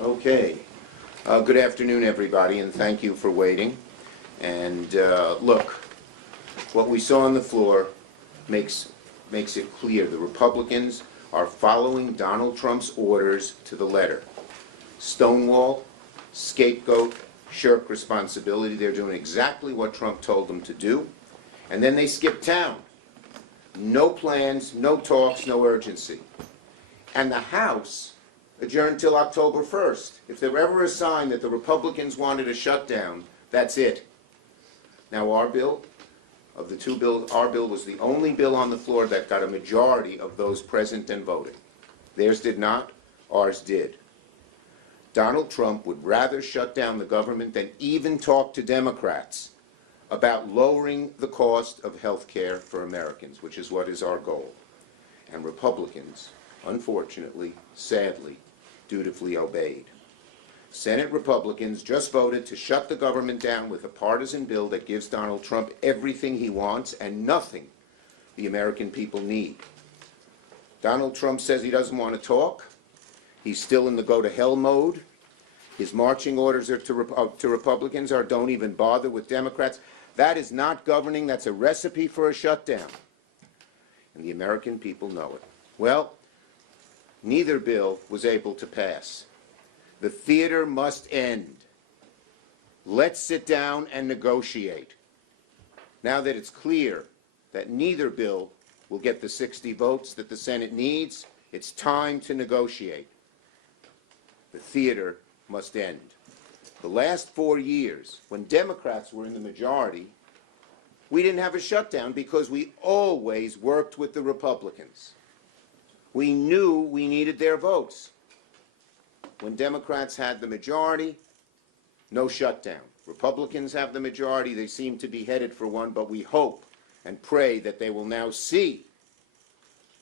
Okay. Good afternoon, everybody, and thank you for waiting. And look, what we saw on the floor makes it clear the Republicans are following Donald Trump's orders to the letter. Stonewall, scapegoat, shirk responsibility. They're doing exactly what Trump told them to do. And then they skip town. No plans, no talks, no urgency. And the House adjourned till October 1st. If there were ever a sign that the Republicans wanted a shutdown, that's it. Now our bill, of the two bills, our bill was the only bill on the floor that got a majority of those present and voting. Theirs did not, ours did. Donald Trump would rather shut down the government than even talk to Democrats about lowering the cost of health care for Americans, which is what is our goal. And Republicans, unfortunately, sadly, dutifully obeyed. Senate Republicans just voted to shut the government down with a partisan bill that gives Donald Trump everything he wants and nothing the American people need. Donald Trump says he doesn't want to talk. He's still in the go-to-hell mode. His marching orders to Republicans are don't even bother with Democrats. That is not governing. That's a recipe for a shutdown. And the American people know it. Well, neither bill was able to pass. The theater must end. Let's sit down and negotiate. Now that it's clear that neither bill will get the 60 votes that the Senate needs, it's time to negotiate. The theater must end. The last 4 years, when Democrats were in the majority, we didn't have a shutdown because we always worked with the Republicans. We knew we needed their votes. When Democrats had the majority, no shutdown. Republicans have the majority. They seem to be headed for one, but we hope and pray that they will now see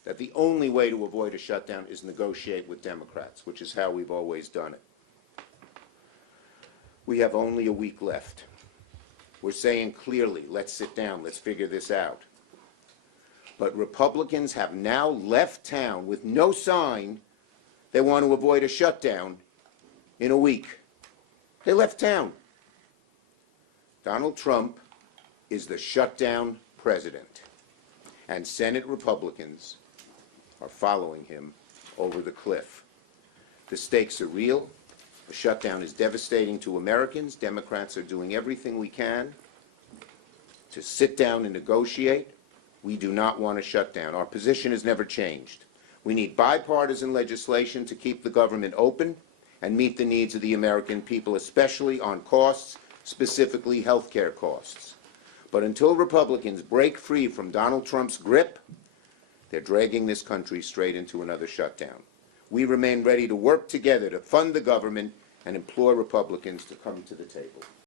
that the only way to avoid a shutdown is negotiate with Democrats, which is how we've always done it. We have only a week left. We're saying clearly, let's sit down, let's figure this out. But Republicans have now left town with no sign they want to avoid a shutdown in a week. They left town. Donald Trump is the shutdown president, and Senate Republicans are following him over the cliff. The stakes are real. A shutdown is devastating to Americans. Democrats are doing everything we can to sit down and negotiate. We do not want a shutdown. Our position has never changed. We need bipartisan legislation to keep the government open and meet the needs of the American people, especially on costs, specifically health care costs. But until Republicans break free from Donald Trump's grip, they're dragging this country straight into another shutdown. We remain ready to work together to fund the government and implore Republicans to come to the table.